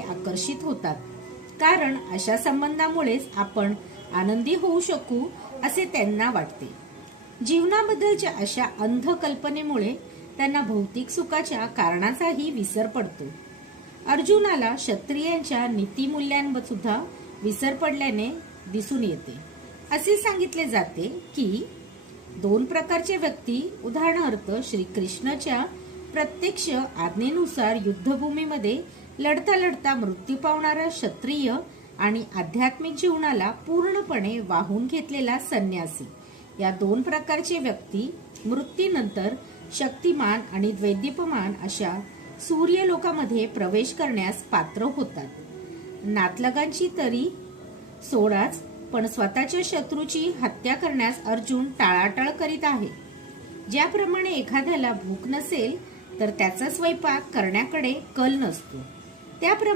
आकर्षित होतात, कारण अशा संबंधामुळेच आपण आनंदी होऊ शकू असे त्यांना वाटते. जीवनाबद्दलच्या अशा अंध कल्पनेमुळे त्यांना भौतिक सुखाच्या कारणाचाही विसर पडतो. अर्जुनाला क्षत्रियांच्या नीतिमूल्यांवर सुद्धा विसर पडल्याने दिसून येते. असे सांगितले जाते की दोन प्रकारचे व्यक्ती, उदाहरणार्थ श्रीकृष्णाच्या प्रत्यक्ष आज्ञेनुसार युद्धभूमीमध्ये लढता लढता मृत्यू पावणारा क्षत्रिय आणि आध्यात्मिक जीवनाला पूर्णपणे वाहून घेतलेला संन्यासी, या दोन प्रकारचे व्यक्ती मृत्यूनंतर शक्तिमान आणि द्वैदीप्यमान अशा सूर्यलोकामध्ये प्रवेश करण्यास पात्र होतात. नातलगांची तरी सोडाच, पण स्वतःच्या शत्रूची हत्या करण्यास अर्जुन टाळाटाळ करीत आहे. ज्याप्रमाणे एखाद्याला भूक नसेल तर त्याचा स्वयंपाक करण्याकडे कल नसतो, त्याप्रमाणे